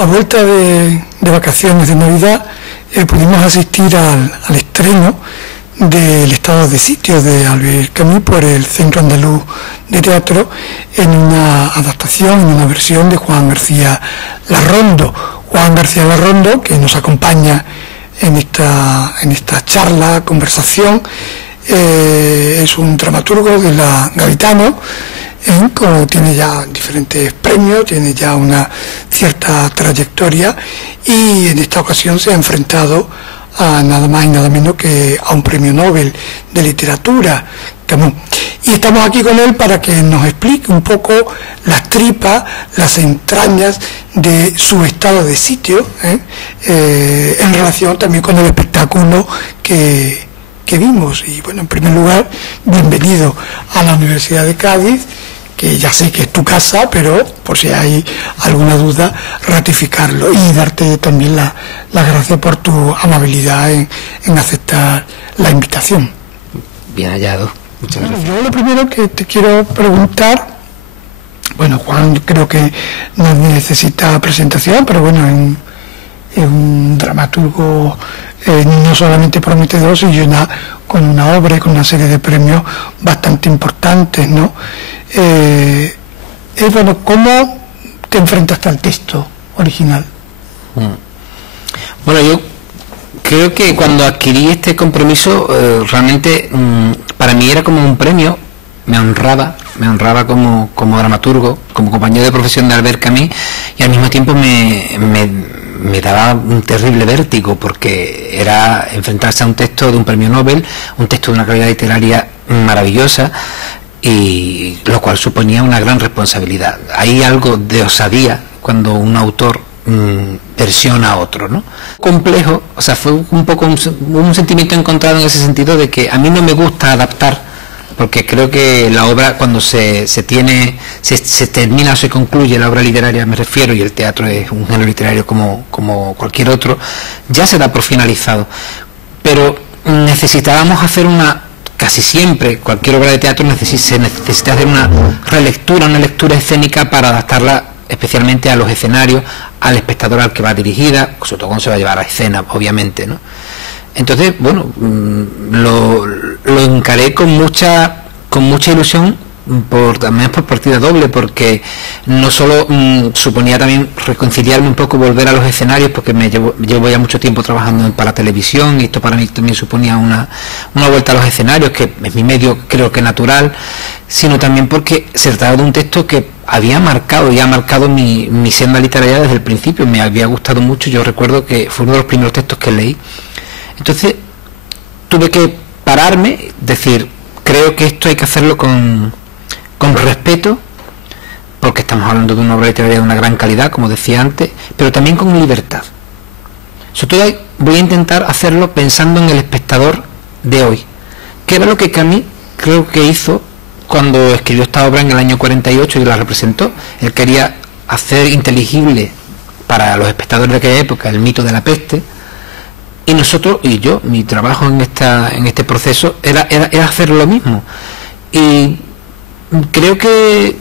a vuelta de vacaciones de Navidad, pudimos asistir al estreno del estado de sitio de Albert Camus por el Centro Andaluz de Teatro, en una adaptación, en una versión de Juan García Larrondo. Juan García Larrondo, que nos acompaña en esta charla, conversación, es un dramaturgo de la Garitano, tiene ya diferentes premios, tiene ya una cierta trayectoria, y en esta ocasión se ha enfrentado a nada más y nada menos que a un premio Nobel de literatura, Camus. Y estamos aquí con él para que nos explique un poco las tripas, las entrañas de su estado de sitio, en relación también con el espectáculo que vimos. Y bueno, en primer lugar, bienvenido a la Universidad de Cádiz, que ya sé que es tu casa, pero por si hay alguna duda, ratificarlo, y darte también las gracias por tu amabilidad en aceptar la invitación. Bien hallado, muchas gracias. Yo lo primero que te quiero preguntar, bueno, Juan creo que no necesita presentación, pero bueno, es un dramaturgo no solamente prometedor, sino con una obra y con una serie de premios bastante importantes, ¿no? Bueno, ¿cómo te enfrentaste al texto original? Bueno, yo creo que cuando adquirí este compromiso, realmente para mí era como un premio, me honraba como dramaturgo, como compañero de profesión de Albert Camus, y al mismo tiempo me daba un terrible vértigo, porque era enfrentarse a un texto de un premio Nobel, un texto de una calidad literaria maravillosa, y lo cual suponía una gran responsabilidad. Hay algo de osadía cuando un autor versiona a otro, ¿no? Complejo, o sea, fue un poco un sentimiento encontrado en ese sentido, de que a mí no me gusta adaptar, porque creo que la obra, cuando se termina o se concluye la obra literaria, me refiero, y el teatro es un género literario como cualquier otro, ya se da por finalizado. Pero necesitábamos hacer casi siempre, cualquier obra de teatro se necesita hacer una relectura, una lectura escénica para adaptarla especialmente a los escenarios, al espectador al que va dirigida, sobre todo cuando se va a llevar a escena, obviamente, ¿no? Entonces, bueno, lo encaré con mucha ilusión, también por partida doble, porque no solo suponía también reconciliarme un poco, volver a los escenarios, porque llevo ya mucho tiempo trabajando para televisión, y esto para mí también suponía una vuelta a los escenarios, que es mi medio, creo que natural, sino también porque se trataba de un texto que había marcado mi senda literaria desde el principio. Me había gustado mucho, yo recuerdo que fue uno de los primeros textos que leí. Entonces tuve que pararme, decir, creo que esto hay que hacerlo con respeto, porque estamos hablando de una obra literaria de una gran calidad, como decía antes, pero también con libertad. Sobre todo voy a intentar hacerlo pensando en el espectador de hoy, que era lo que Camus creo que hizo cuando escribió esta obra en el año 48 y la representó. Él quería hacer inteligible para los espectadores de aquella época el mito de la peste, y nosotros, y yo, mi trabajo en este proceso era hacer lo mismo. Y creo que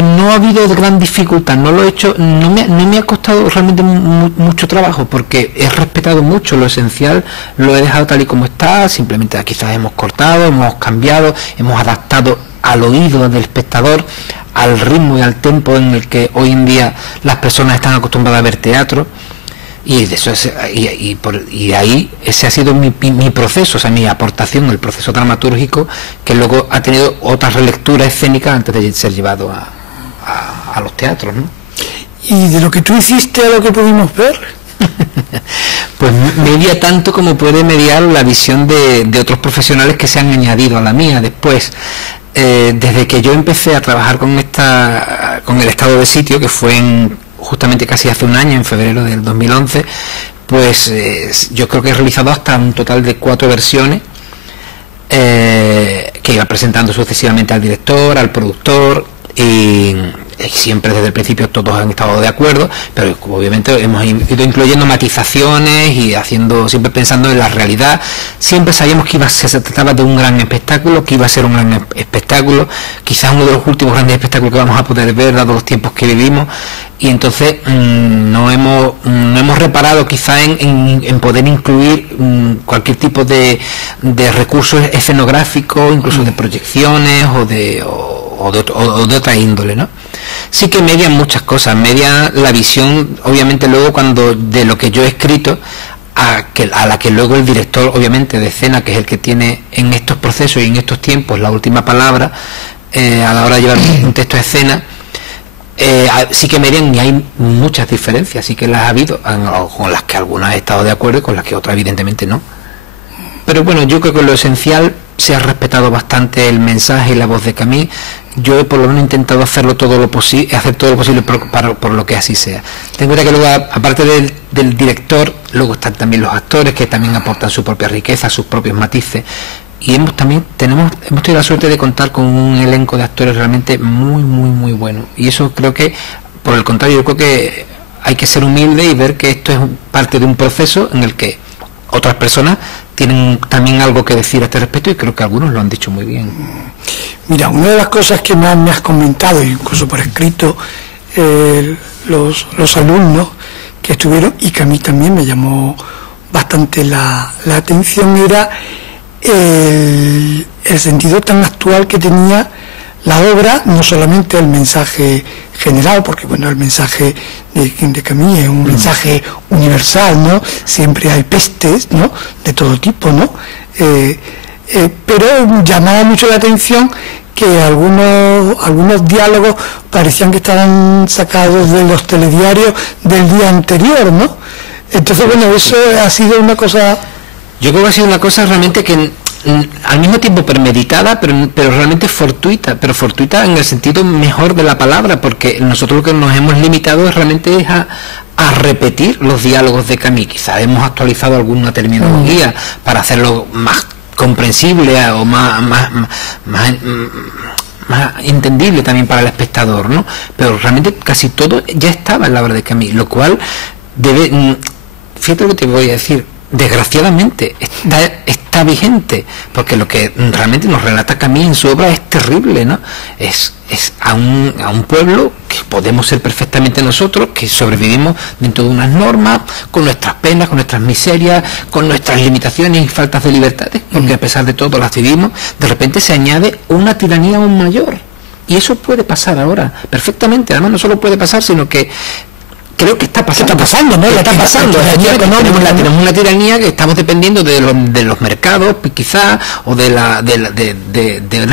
no ha habido gran dificultad, no lo he hecho, no me ha costado realmente mucho trabajo, porque he respetado mucho lo esencial, lo he dejado tal y como está, simplemente quizás hemos cortado, hemos cambiado, hemos adaptado al oído del espectador, al ritmo y al tempo en el que hoy en día las personas están acostumbradas a ver teatro. Y de eso y ahí ese ha sido mi proceso, o sea, mi aportación, el proceso dramatúrgico, que luego ha tenido otra relectura escénica antes de ser llevado a los teatros, ¿no? ¿Y de lo que tú hiciste a lo que pudimos ver? Pues media tanto como puede mediar la visión de otros profesionales que se han añadido a la mía después. Desde que yo empecé a trabajar con el estado de sitio, que fue justamente casi hace un año, en febrero del 2011, pues yo creo que he realizado hasta un total de 4 versiones, que iba presentando sucesivamente al director, al productor, y siempre desde el principio todos han estado de acuerdo, pero obviamente hemos ido incluyendo matizaciones y siempre pensando en la realidad. Siempre sabíamos que se trataba de un gran espectáculo, que iba a ser un gran espectáculo, quizás uno de los últimos grandes espectáculos que vamos a poder ver dado los tiempos que vivimos, y entonces no hemos reparado quizá en poder incluir cualquier tipo de recursos escenográficos, incluso de proyecciones o de otra índole, ¿no? Sí que median muchas cosas, median la visión, obviamente luego cuando de lo que yo he escrito, a la que luego el director, obviamente, de escena, que es el que tiene en estos procesos y en estos tiempos la última palabra, a la hora de llevar un texto a escena, sí que median, y hay muchas diferencias, sí que las ha habido, con las que algunas he estado de acuerdo y con las que otras evidentemente no. Pero bueno, yo creo que lo esencial se ha respetado bastante el mensaje y la voz de Camille. Yo he por lo menos intentado hacer todo lo posible por lo que así sea. Ten en cuenta que luego, aparte del director, luego están también los actores, que también aportan su propia riqueza, sus propios matices. Y hemos tenido la suerte de contar con un elenco de actores realmente muy, muy, muy bueno. Y eso creo que, por el contrario, yo creo que hay que ser humilde y ver que esto es parte de un proceso en el que otras personas tienen también algo que decir a este respecto, y creo que algunos lo han dicho muy bien. Mira, una de las cosas que más me has comentado, incluso por escrito, los alumnos que estuvieron, y que a mí también me llamó bastante la atención, era el sentido tan actual que tenía la obra, no solamente el mensaje general, porque bueno, el mensaje de Camille es un mensaje universal, ¿no? Siempre hay pestes, ¿no? De todo tipo, ¿no? Pero llamaba mucho la atención que algunos diálogos parecían que estaban sacados de los telediarios del día anterior, ¿no? Entonces, bueno, eso ha sido una cosa... Yo creo que ha sido una cosa realmente que al mismo tiempo premeditada, pero realmente fortuita, pero fortuita en el sentido mejor de la palabra, porque nosotros lo que nos hemos limitado realmente es a repetir los diálogos de Camille. Quizá hemos actualizado alguna terminología para hacerlo más comprensible o más entendible también para el espectador, ¿no? Pero realmente casi todo ya estaba en la obra de Camille, lo cual fíjate lo que te voy a decir, desgraciadamente está vigente, porque lo que realmente nos relata Camille en su obra es terrible, ¿no? Es a un pueblo que podemos ser perfectamente nosotros, que sobrevivimos dentro de unas normas, con nuestras penas, con nuestras miserias, con nuestras limitaciones y faltas de libertades, porque a pesar de todo las vivimos. De repente se añade una tiranía aún mayor, y eso puede pasar ahora perfectamente. Además, no solo puede pasar, sino que creo que está pasando. ¿Qué está pasando, no? Está pasando. Tenemos una tiranía que estamos dependiendo de los mercados, quizás, o de las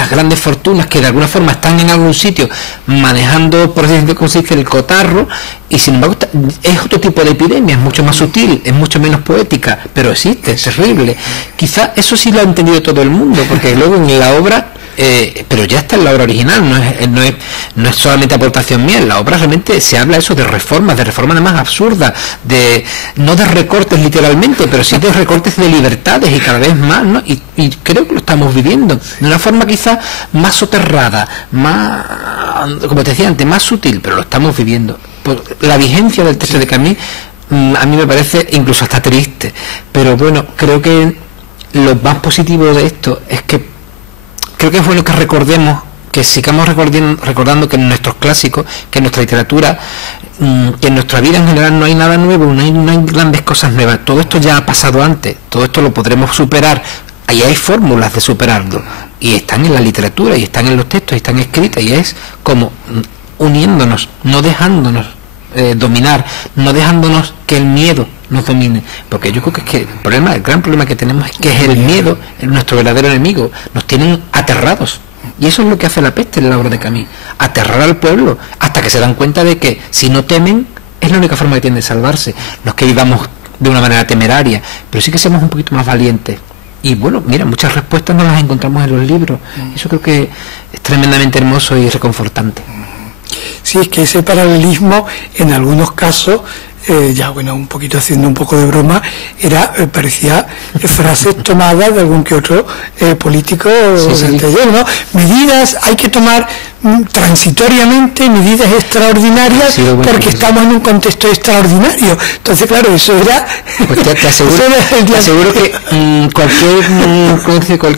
grandes fortunas que de alguna forma están en algún sitio manejando, por decirlo como se dice, el cotarro, y sin embargo es otro tipo de epidemia, es mucho más sutil, es mucho menos poética, pero existe, es terrible. Quizás eso sí lo ha entendido todo el mundo, porque luego en la obra... pero ya está en la obra original, no es solamente aportación mía. En la obra realmente se habla eso de reformas además absurdas, no de recortes literalmente, pero sí de recortes de libertades, y cada vez más, ¿no? Y creo que lo estamos viviendo de una forma quizás más soterrada, más, como te decía antes, más sutil, pero lo estamos viviendo. La vigencia del texto de Camille a mí me parece incluso hasta triste, pero bueno, creo que lo más positivo de esto es que creo que es bueno que recordemos, que sigamos recordando que en nuestros clásicos, que en nuestra literatura, que en nuestra vida en general no hay nada nuevo, no hay grandes cosas nuevas. Todo esto ya ha pasado antes, todo esto lo podremos superar. Ahí hay fórmulas de superarlo, y están en la literatura, y están en los textos, y están escritas, y es como uniéndonos, no dejándonos dominar, no dejándonos que el miedo nos domine, porque yo creo que es que el gran problema que tenemos es que es el miedo, es nuestro verdadero enemigo. Nos tienen aterrados, y eso es lo que hace la peste en la obra de Camille, aterrar al pueblo hasta que se dan cuenta de que si no temen es la única forma que tienen de salvarse. No es que vivamos de una manera temeraria, pero sí que seamos un poquito más valientes. Y bueno, mira, muchas respuestas no las encontramos en los libros. Eso creo que es tremendamente hermoso y reconfortante. Sí, es que ese paralelismo en algunos casos ya bueno, un poquito haciendo un poco de broma, parecía frases tomadas de algún que otro político anterior, ¿no? Medidas hay que tomar transitoriamente, medidas extraordinarias, porque estamos en un contexto extraordinario. Entonces, claro, eso era... Pues te aseguro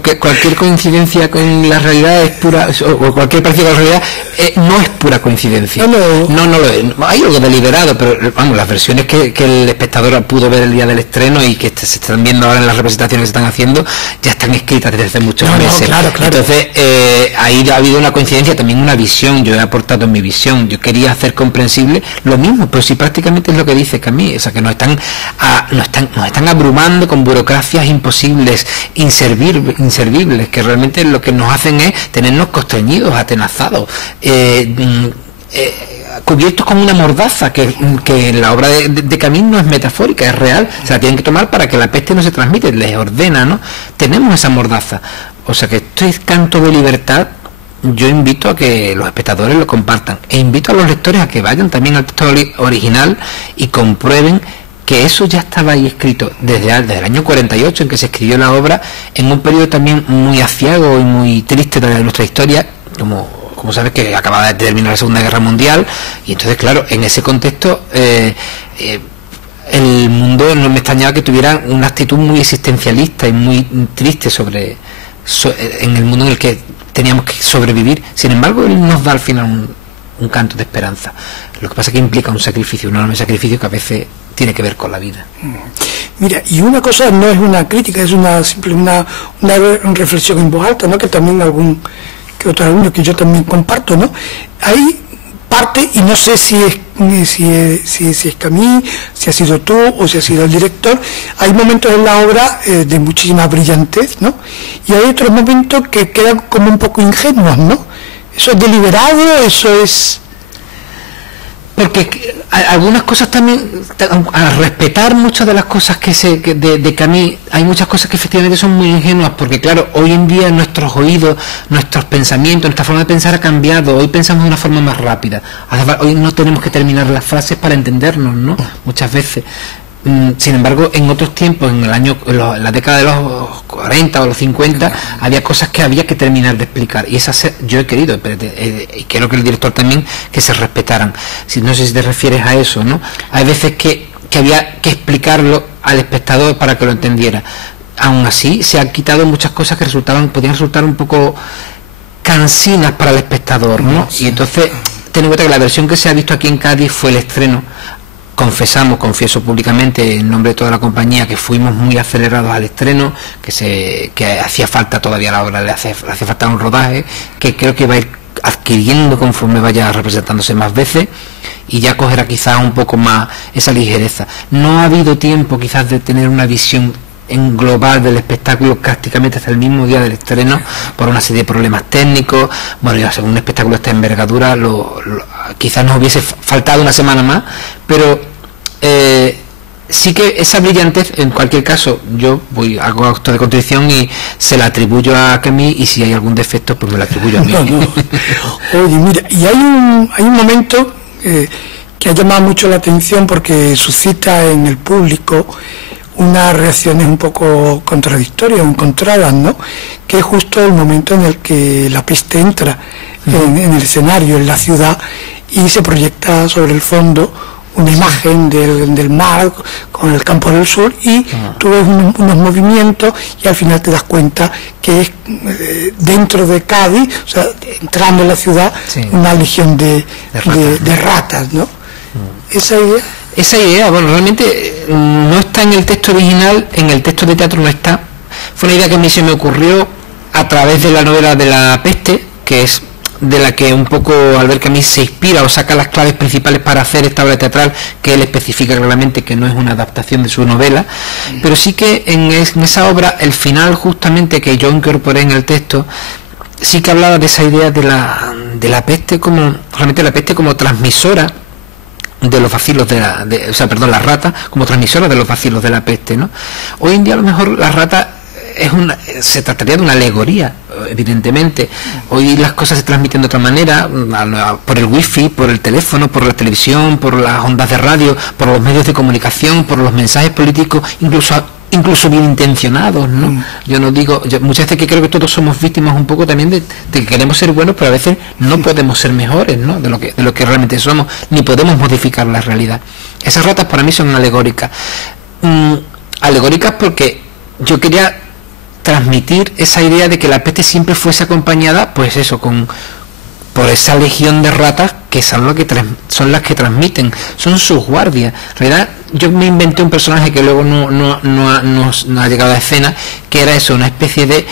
que cualquier coincidencia con la realidad es pura, o cualquier parecido con la realidad no es pura coincidencia. No lo es. Hay algo deliberado, pero vamos, las versiones que el espectador pudo ver el día del estreno y que se están viendo ahora en las representaciones que se están haciendo, ya están escritas desde hace muchos meses. Claro. Entonces, ahí ha habido una coincidencia, también una visión. Yo he aportado en mi visión, yo quería hacer comprensible lo mismo, pero si prácticamente es lo que dice Camus, o sea, que nos están abrumando con burocracias imposibles, inservibles, que realmente lo que nos hacen es tenernos constreñidos, atenazados, cubiertos con una mordaza, que la obra de Camus no es metafórica, es real, se la tienen que tomar para que la peste no se transmite, les ordena, ¿no? Tenemos esa mordaza, o sea que este canto de libertad, yo invito a que los espectadores lo compartan, e invito a los lectores a que vayan también al texto original y comprueben que eso ya estaba ahí escrito desde el año 48, en que se escribió la obra, en un periodo también muy aciago y muy triste de nuestra historia, como sabes, que acababa de terminar la Segunda Guerra Mundial, y entonces, claro, en ese contexto el mundo no me extrañaba que tuviera una actitud muy existencialista y muy triste en el mundo en el que teníamos que sobrevivir. Sin embargo, él nos da al final un canto de esperanza. Lo que pasa es que implica un sacrificio, un enorme sacrificio que a veces tiene que ver con la vida. Mira, y una cosa no es una crítica, es simplemente una reflexión en voz alta, ¿no? Que también algún que otro alumno que yo también comparto, ¿no? Hay parte, y no sé si es Camus, si ha sido tú o si ha sido el director, hay momentos en la obra de muchísima brillantez, ¿no? Y hay otros momentos que quedan como un poco ingenuos, ¿no? Eso es deliberado, eso es... Porque algunas cosas también, a respetar muchas de las cosas de Camus, hay muchas cosas que efectivamente son muy ingenuas, porque claro, hoy en día nuestros oídos, nuestros pensamientos, nuestra forma de pensar ha cambiado. Hoy pensamos de una forma más rápida. Hoy no tenemos que terminar las frases para entendernos, ¿no? Muchas veces. Sin embargo, en otros tiempos, en la década de los 40 o los 50, había cosas que había que terminar de explicar, y esas yo he querido, y creo que el director también, que se respetaran. No sé si te refieres a eso, ¿no? Hay veces que había que explicarlo al espectador para que lo entendiera. Aún así, se han quitado muchas cosas que podían resultar un poco cansinas para el espectador, ¿no? Y entonces, ten en cuenta que la versión que se ha visto aquí en Cádiz fue el estreno. Confieso públicamente en nombre de toda la compañía que fuimos muy acelerados al estreno, que hacía falta todavía la obra, le hacía falta un rodaje que creo que va a ir adquiriendo conforme vaya representándose más veces, y ya cogerá quizás un poco más esa ligereza. No ha habido tiempo quizás de tener una visión en global del espectáculo prácticamente hasta el mismo día del estreno, por una serie de problemas técnicos. Bueno, ya según un espectáculo de esta envergadura quizás nos hubiese faltado una semana más, pero sí que esa brillantez, en cualquier caso, yo hago acto de contrición y se la atribuyo a Camus, y si hay algún defecto pues me lo atribuyo a mí. Oye, mira, y hay un momento que ha llamado mucho la atención porque suscita en el público unas reacciones un poco contradictorias o encontradas, ¿no? Que es justo el momento en el que la peste entra en el escenario, en la ciudad, y se proyecta sobre el fondo una imagen del mar con el campo del sur, y tú ves unos movimientos y al final te das cuenta que es dentro de Cádiz, o sea, entrando en la ciudad, una legión de ratas, ¿no? Esa idea, bueno, realmente no está en el texto original, en el texto de teatro no está. Fue una idea que a mí se me ocurrió a través de la novela de La Peste, que es de la que un poco Albert Camus se inspira o saca las claves principales para hacer esta obra teatral, que él especifica claramente que no es una adaptación de su novela, pero sí que en esa obra, el final justamente que yo incorporé en el texto, sí que hablaba de esa idea de la peste como, realmente la peste como transmisora de los vacilos la rata como transmisora de los vacilos de la peste, ¿no? Hoy en día a lo mejor la rata se trataría de una alegoría, evidentemente. Hoy las cosas se transmiten de otra manera, por el wifi, por el teléfono, por la televisión, por las ondas de radio, por los medios de comunicación, por los mensajes políticos, incluso bien intencionados, ¿no? Yo no digo, muchas veces que creo que todos somos víctimas un poco también de que queremos ser buenos, pero a veces no podemos ser mejores, ¿no? de lo que realmente somos, ni podemos modificar la realidad. Esas ratas para mí son alegóricas. Alegóricas porque yo quería transmitir esa idea de que la peste siempre fuese acompañada, pues eso, por esa legión de ratas que son las que transmiten, son sus guardias. En realidad yo me inventé un personaje que luego no ha llegado a escena, que era eso, una especie de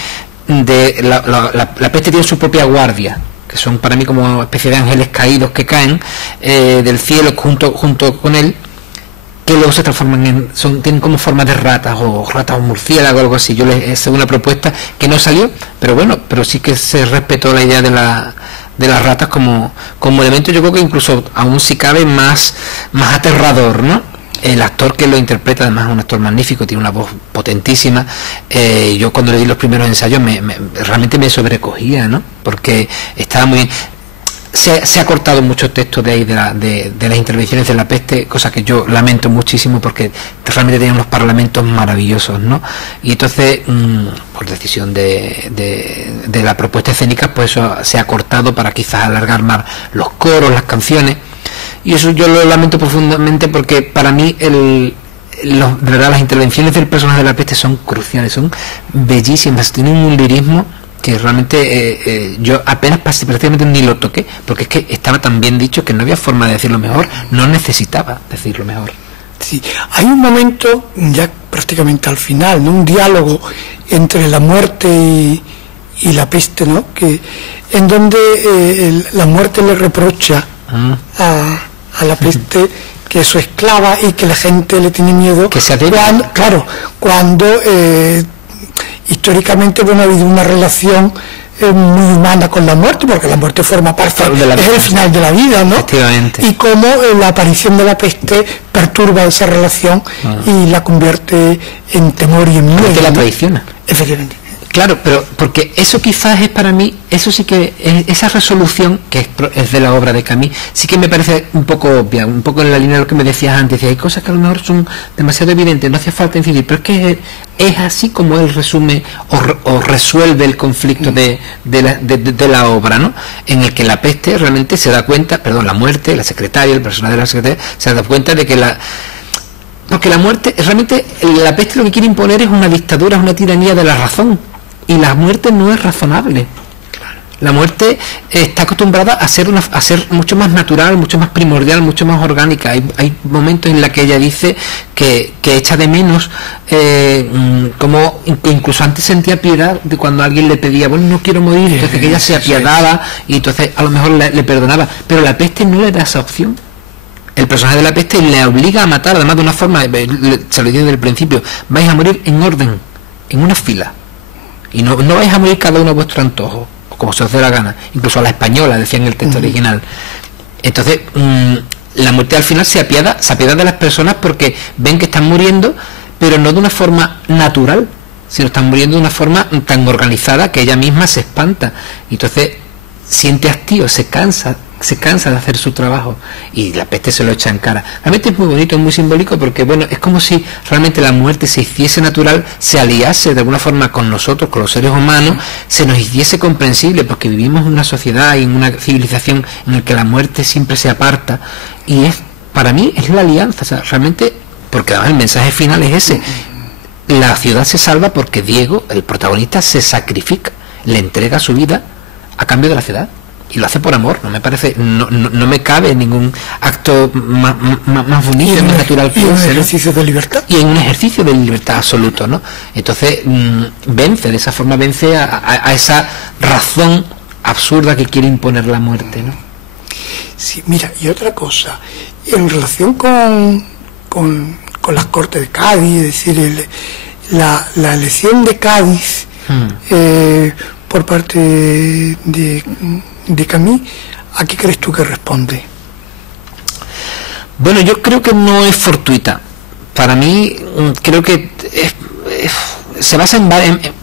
la peste tiene su propia guardia, que son para mí como una especie de ángeles caídos que caen del cielo junto con él, que luego se transforman tienen como forma de ratas o murciélagos o algo así. Yo les hice una propuesta que no salió, pero bueno, pero sí que se respetó la idea de las ratas como elemento. Yo creo que incluso aún si cabe más aterrador, ¿no? El actor que lo interpreta, además es un actor magnífico, tiene una voz potentísima. Yo cuando le di los primeros ensayos realmente me sobrecogía, ¿no? Porque estaba muy bien. Se ha cortado muchos textos de ahí de las intervenciones de la peste, cosa que yo lamento muchísimo porque realmente tenían unos parlamentos maravillosos, ¿no? Y entonces, por decisión de la propuesta escénica, pues eso se ha cortado para quizás alargar más los coros, las canciones, y eso yo lo lamento profundamente porque para mí de verdad las intervenciones del personaje de la peste son cruciales, son bellísimas, tienen un lirismo que realmente yo apenas prácticamente ni lo toqué, porque es que estaba tan bien dicho que no había forma de decirlo mejor, no necesitaba decirlo mejor. Sí, hay un momento ya prácticamente al final, ¿no? Un diálogo entre la muerte y la peste, ¿no? En donde la muerte le reprocha a la peste que es su esclava y que la gente le tiene miedo. Que se cuando históricamente ha habido una relación muy humana con la muerte, porque la muerte forma parte, es el final de la vida, ¿no? Efectivamente. Y cómo la aparición de la peste perturba esa relación y la convierte en temor y en miedo. Porque la traiciona. Efectivamente. Claro, pero porque eso quizás es para mí, eso sí que esa resolución que es de la obra de Camus, sí que me parece un poco obvia, un poco en la línea de lo que me decías antes, y hay cosas que a lo mejor son demasiado evidentes, no hace falta incidir, pero es que es así como él resume o resuelve el conflicto de la obra, ¿no? En el que la peste realmente se da cuenta, la muerte, la secretaria, el personaje de la secretaria, se da cuenta de que porque la muerte, realmente la peste lo que quiere imponer es una dictadura, es una tiranía de la razón. Y la muerte no es razonable. La muerte está acostumbrada a ser mucho más natural, mucho más primordial, mucho más orgánica. Hay momentos en los que ella dice que echa de menos, como incluso antes sentía piedad de cuando alguien le pedía, bueno, no quiero morir, entonces que ella se apiadaba y entonces a lo mejor le perdonaba. Pero la peste no le da esa opción. El personaje de la peste le obliga a matar, además de una forma, se lo dije desde el principio, vais a morir en orden, en una fila. Y no vais a morir cada uno a vuestro antojo, como se os dé la gana, incluso a la española, decía en el texto original. Entonces, la muerte al final se apiada de las personas porque ven que están muriendo, pero no de una forma natural, sino están muriendo de una forma tan organizada que ella misma se espanta. Y entonces siente hastío, se cansa de hacer su trabajo y la peste se lo echa en cara. Realmente es muy bonito, es muy simbólico porque bueno, es como si realmente la muerte se hiciese natural, se aliase de alguna forma con nosotros, con los seres humanos, se nos hiciese comprensible porque vivimos en una sociedad y en una civilización en la que la muerte siempre se aparta y para mí es la alianza, o sea, realmente, porque además el mensaje final es ese, la ciudad se salva porque Diego, el protagonista, se sacrifica, le entrega su vida a cambio de la ciudad. Y lo hace por amor, no me parece, no me cabe ningún acto más bonito, más natural que ese. Y en un ejercicio de libertad. Y en un ejercicio de libertad absoluto, ¿no? Entonces, de esa forma vence a esa razón absurda que quiere imponer la muerte, ¿no? Sí, mira, y otra cosa, en relación con las Cortes de Cádiz, es decir, la elección de Cádiz por parte de Camus, ¿a qué crees tú que responde? Bueno, yo creo que no es fortuita. Para mí, creo que se basa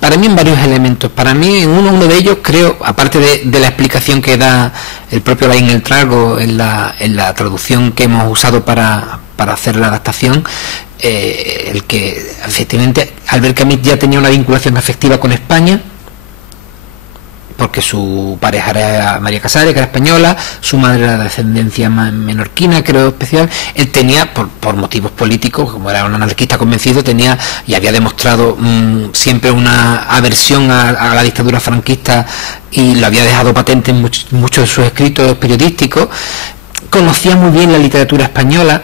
para mí en varios elementos. Para mí, en uno de ellos, creo, aparte de la explicación que da el propio Laín El Trago en la traducción que hemos usado para hacer la adaptación, el que efectivamente Albert Camus ya tenía una vinculación afectiva con España, porque su pareja era María Casares, que era española, su madre era de descendencia menorquina, creo, especial. Él tenía, por motivos políticos, como era un anarquista convencido, tenía y había demostrado siempre una aversión a la dictadura franquista, y lo había dejado patente en muchos de sus escritos periodísticos. Conocía muy bien la literatura española,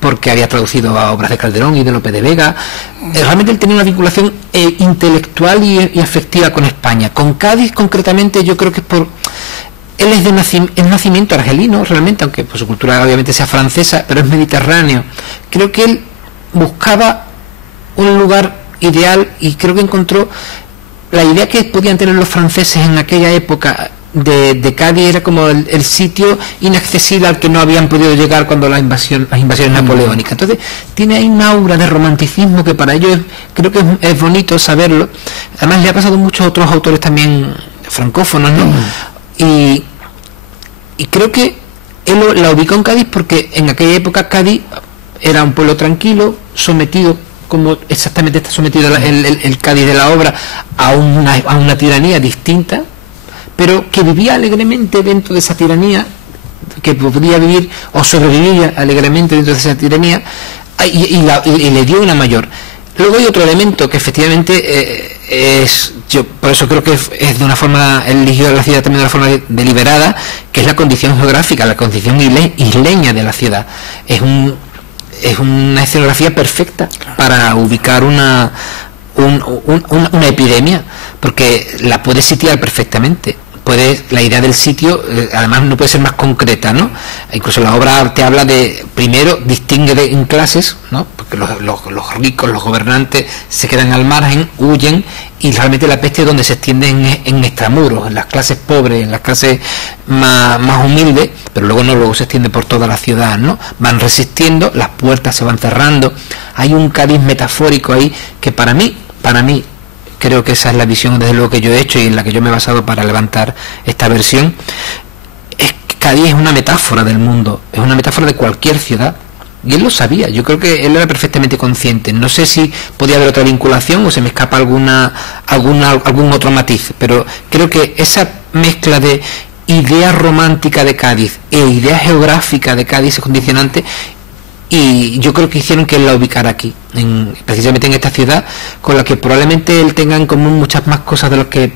porque había traducido a obras de Calderón y de Lope de Vega. Realmente él tenía una vinculación intelectual y afectiva con España. Con Cádiz, concretamente, yo creo que es por... Él es de nacimiento argelino, realmente, aunque por su cultura obviamente sea francesa, pero es mediterráneo. Creo que él buscaba un lugar ideal, y creo que encontró la idea que podían tener los franceses en aquella época de Cádiz. Era como el sitio inaccesible al que no habían podido llegar cuando las invasiones napoleónicas. Entonces tiene ahí una aura de romanticismo que para ellos creo que es bonito saberlo. Además le ha pasado a muchos otros autores también francófonos, ¿no? Y creo que él la ubicó en Cádiz porque en aquella época Cádiz era un pueblo tranquilo, sometido, como exactamente está sometido el Cádiz de la obra, a una tiranía distinta, pero que vivía alegremente dentro de esa tiranía, que podía vivir o sobrevivir alegremente dentro de esa tiranía, y le dio una mayor. Luego hay otro elemento que efectivamente yo por eso creo que es de una forma, él eligió la ciudad también de una forma deliberada, que es la condición geográfica, la condición isleña de la ciudad. Es una escenografía perfecta para ubicar una epidemia, porque la puede sitiar perfectamente. La idea del sitio, además, no puede ser más concreta, ¿no? Incluso la obra te habla de, primero, distingue en clases, ¿no? Porque los ricos, los gobernantes, se quedan al margen, huyen, y realmente la peste es donde se extiende en extramuros, en las clases pobres, en las clases más humildes, pero luego se extiende por toda la ciudad, ¿no? Van resistiendo, las puertas se van cerrando. Hay un Cádiz metafórico ahí que para mí, creo que esa es la visión desde luego que yo he hecho y en la que yo me he basado para levantar esta versión. Es que Cádiz es una metáfora del mundo, es una metáfora de cualquier ciudad, y él lo sabía. Yo creo que él era perfectamente consciente. No sé si podía haber otra vinculación o se me escapa algún otro matiz, pero creo que esa mezcla de idea romántica de Cádiz e idea geográfica de Cádiz es condicionante, y yo creo que hicieron que él la ubicara aquí, precisamente en esta ciudad, con la que probablemente él tenga en común muchas más cosas de lo que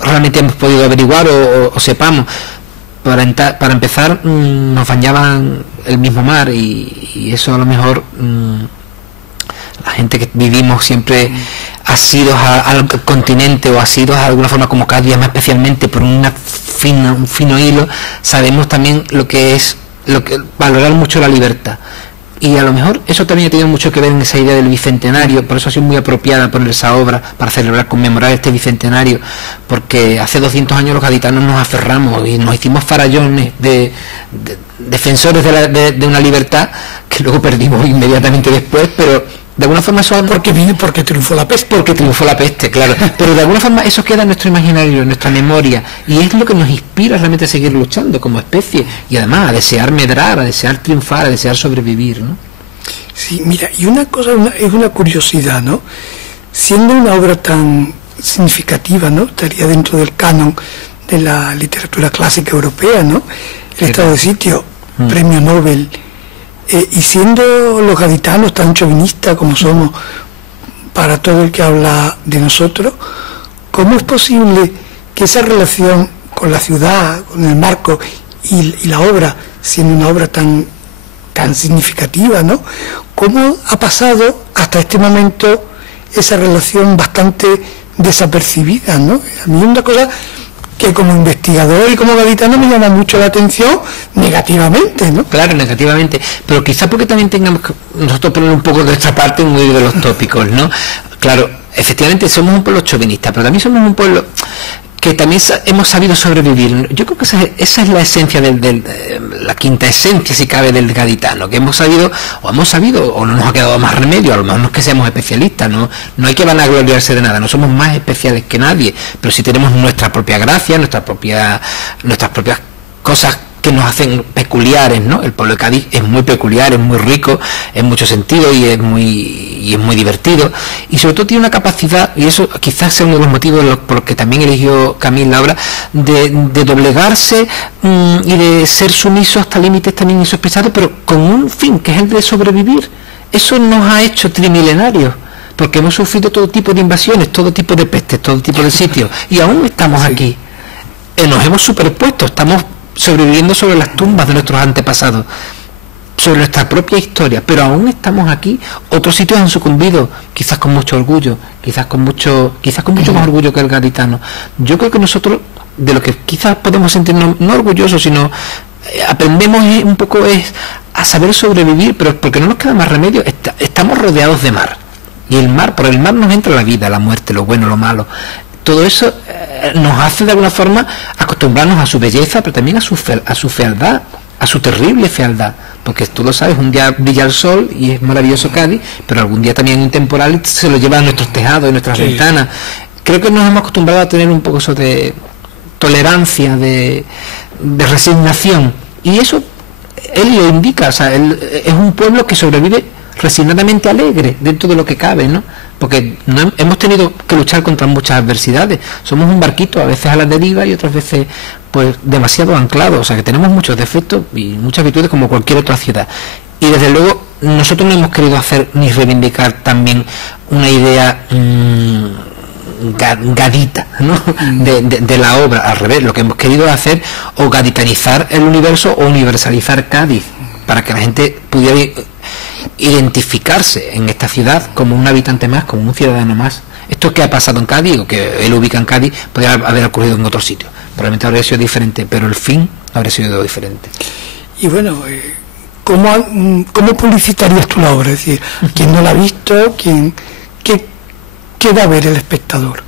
realmente hemos podido averiguar o sepamos. Para empezar, nos bañaban el mismo mar, y eso a lo mejor la gente que vivimos siempre asidos al continente, o asidos de alguna forma como Cádiz, más especialmente por un fino hilo, sabemos también lo que valorar mucho la libertad. Y a lo mejor eso también ha tenido mucho que ver en esa idea del bicentenario. Por eso ha sido muy apropiada poner esa obra para conmemorar este bicentenario, porque hace 200 años los gaditanos nos aferramos y nos hicimos farallones de defensores de una libertad que luego perdimos inmediatamente después, pero de alguna forma eso... Porque triunfó la peste. Porque triunfó la peste, claro. Pero de alguna forma eso queda en nuestro imaginario, en nuestra memoria, y es lo que nos inspira realmente a seguir luchando como especie, y además a desear medrar, a desear triunfar, a desear sobrevivir, ¿no? Sí, mira, y una cosa, es una curiosidad, ¿no? Siendo una obra tan significativa, ¿no? Estaría dentro del canon de la literatura clásica europea, ¿no? El Estado de Sitio, Premio Nobel. Y siendo los gaditanos tan chauvinistas como somos para todo el que habla de nosotros, ¿cómo es posible que esa relación con la ciudad, con el marco y la obra, siendo una obra tan significativa, ¿no? ¿Cómo ha pasado hasta este momento esa relación bastante desapercibida, ¿no? A mí es una cosa que como investigador y como gaditano me llama mucho la atención negativamente, ¿no? Claro, negativamente, pero quizá porque también tengamos que nosotros poner un poco de nuestra parte en medio de los tópicos, ¿no? Claro, efectivamente somos un pueblo chauvinista, pero también somos un pueblo que también hemos sabido sobrevivir. Yo creo que esa es la esencia la quinta esencia, si cabe, del gaditano, que hemos sabido, o no nos ha quedado más remedio. A lo mejor no es que seamos especialistas, no hay que vanagloriarse de nada, no somos más especiales que nadie, pero sí tenemos nuestra propia gracia, nuestras propias cosas que nos hacen peculiares, ¿no? El pueblo de Cádiz es muy peculiar, es muy rico en muchos sentidos y es muy divertido, y sobre todo tiene una capacidad, y eso quizás sea uno de los motivos por los que también eligió Camil la obra, de doblegarse y de ser sumiso hasta límites también insospechados, pero con un fin, que es el de sobrevivir. Eso nos ha hecho trimilenarios, porque hemos sufrido todo tipo de invasiones, todo tipo de pestes, todo tipo de sitios, y aún estamos aquí. Nos hemos superpuesto, estamos sobreviviendo sobre las tumbas de nuestros antepasados, sobre nuestra propia historia, pero aún estamos aquí. Otros sitios han sucumbido, quizás con mucho orgullo, quizás con mucho más orgullo que el gaditano. Yo creo que nosotros, de lo que quizás podemos sentirnos no orgullosos, sino aprendemos un poco a saber sobrevivir, pero porque no nos queda más remedio. Estamos rodeados de mar, y por el mar nos entra la vida, la muerte, lo bueno, lo malo. Todo eso nos hace de alguna forma acostumbrarnos a su belleza, pero también a su fealdad, a su terrible fealdad, porque tú lo sabes, un día brilla el sol y es maravilloso Cádiz, pero algún día también un temporal se lo lleva a nuestros tejados y nuestras ventanas. Creo que nos hemos acostumbrado a tener un poco eso de tolerancia, de resignación, y eso él lo indica. O sea, él es un pueblo que sobrevive resignadamente alegre dentro de lo que cabe, ¿no? Porque hemos tenido que luchar contra muchas adversidades. Somos un barquito, a veces a la deriva y otras veces pues demasiado anclado. O sea, que tenemos muchos defectos y muchas virtudes como cualquier otra ciudad. Y desde luego nosotros no hemos querido hacer ni reivindicar también una idea gadita, ¿no? de la obra. Al revés, lo que hemos querido hacer o gaditanizar el universo o universalizar Cádiz, para que la gente pudiera identificarse en esta ciudad como un habitante más, como un ciudadano más. Esto que ha pasado en Cádiz, o que él ubica en Cádiz, podría haber ocurrido en otro sitio. Probablemente habría sido diferente, pero el fin habría sido diferente. Y bueno, ¿cómo publicitarías tú la obra? Es decir, ¿quién no la ha visto? ¿Qué va a ver el espectador?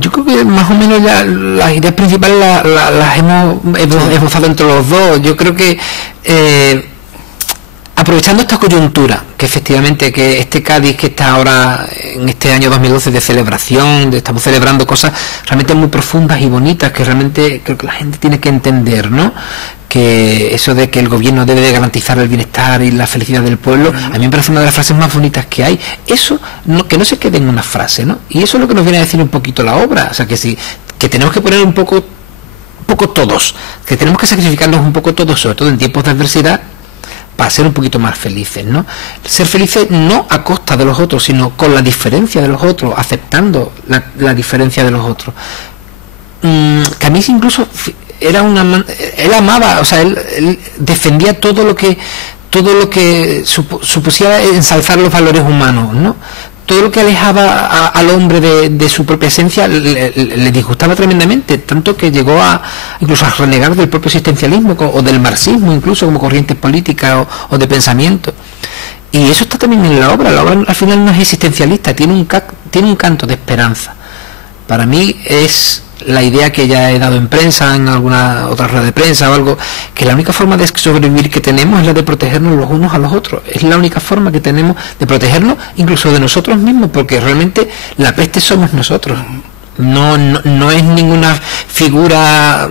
Yo creo que más o menos ya las ideas principales las hemos esbozado entre los dos. Yo creo que aprovechando esta coyuntura, que efectivamente que este Cádiz que está ahora en este año 2012 de celebración, estamos celebrando cosas realmente muy profundas y bonitas, que realmente creo que la gente tiene que entender, ¿no? Que eso de que el gobierno debe de garantizar el bienestar y la felicidad del pueblo, a mí me parece una de las frases más bonitas que hay. Eso, que no se quede en una frase, ¿no? Y eso es lo que nos viene a decir un poquito la obra. O sea, que tenemos que poner un poco todos, que tenemos que sacrificarnos un poco todos, sobre todo en tiempos de adversidad, para ser un poquito más felices, ¿no? Ser felices no a costa de los otros, sino con la diferencia de los otros, aceptando la diferencia de los otros. Que a mí incluso él amaba, o sea, él defendía todo lo que supusiera ensalzar los valores humanos, ¿no? Todo lo que alejaba al hombre de su propia esencia le disgustaba tremendamente, tanto que llegó incluso a renegar del propio existencialismo o del marxismo, incluso como corrientes políticas o de pensamiento. Y eso está también en la obra. La obra al final no es existencialista, tiene un canto de esperanza. Para mí es la idea que ya he dado en prensa, en alguna otra red de prensa o algo, que la única forma de sobrevivir que tenemos es la de protegernos los unos a los otros. Es la única forma que tenemos de protegernos incluso de nosotros mismos, porque realmente la peste somos nosotros. No es ninguna figura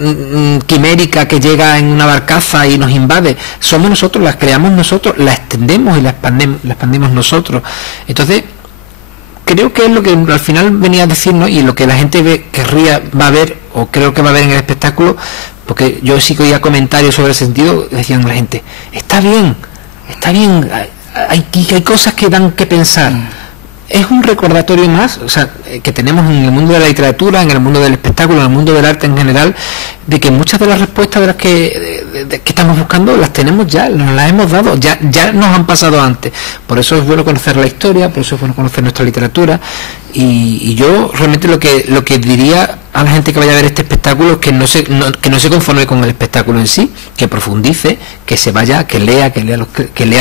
quimérica que llega en una barcaza y nos invade. Somos nosotros, las creamos nosotros, la extendemos y la expandimos nosotros. Entonces, creo que es lo que al final venía a decirnos, y lo que la gente va a ver, o creo que va a ver en el espectáculo, porque yo sí que oía comentarios sobre ese sentido, decían la gente, está bien, hay cosas que dan que pensar. Es un recordatorio más, o sea, que tenemos en el mundo de la literatura, en el mundo del espectáculo, en el mundo del arte en general, de que muchas de las respuestas de las que estamos buscando las tenemos ya, nos las hemos dado, ya nos han pasado antes. Por eso es bueno conocer la historia, por eso es bueno conocer nuestra literatura, y yo realmente lo que diría a la gente que vaya a ver este espectáculo que no se conforme con el espectáculo en sí, que profundice, que se vaya, que lea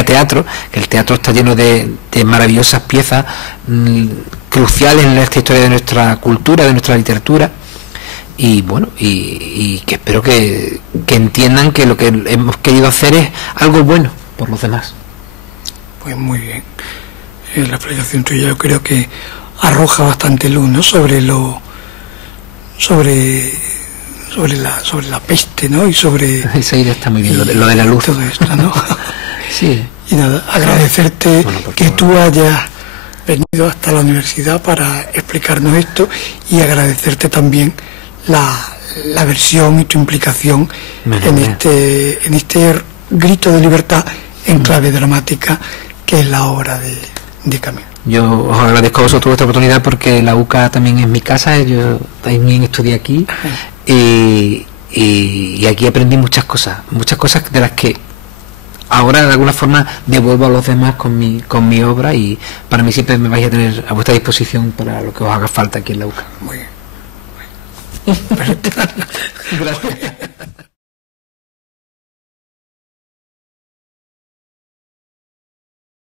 teatro, que el teatro está lleno de maravillosas piezas cruciales en esta historia de nuestra cultura, de nuestra literatura. Y bueno, y que espero que entiendan que lo que hemos querido hacer es algo bueno por los demás. Pues muy bien. La explicación tuya yo creo que arroja bastante luz, ¿no? sobre la peste, ¿no? Y sobre esa idea está muy bien, lo de la luz, todo esto, ¿no? Sí. Y nada, agradecerte que tú hayas venido hasta la universidad para explicarnos esto, y agradecerte también la versión y tu implicación en este grito de libertad en clave dramática que es la obra de Camus. Yo os agradezco a vosotros esta oportunidad, porque la UCA también es mi casa, yo también estudié aquí, y aquí aprendí muchas cosas de las que ahora de alguna forma devuelvo a los demás con mi obra, y para mí siempre me vais a tener a vuestra disposición para lo que os haga falta aquí en la UCA. Muy bien. Perfecto. Gracias.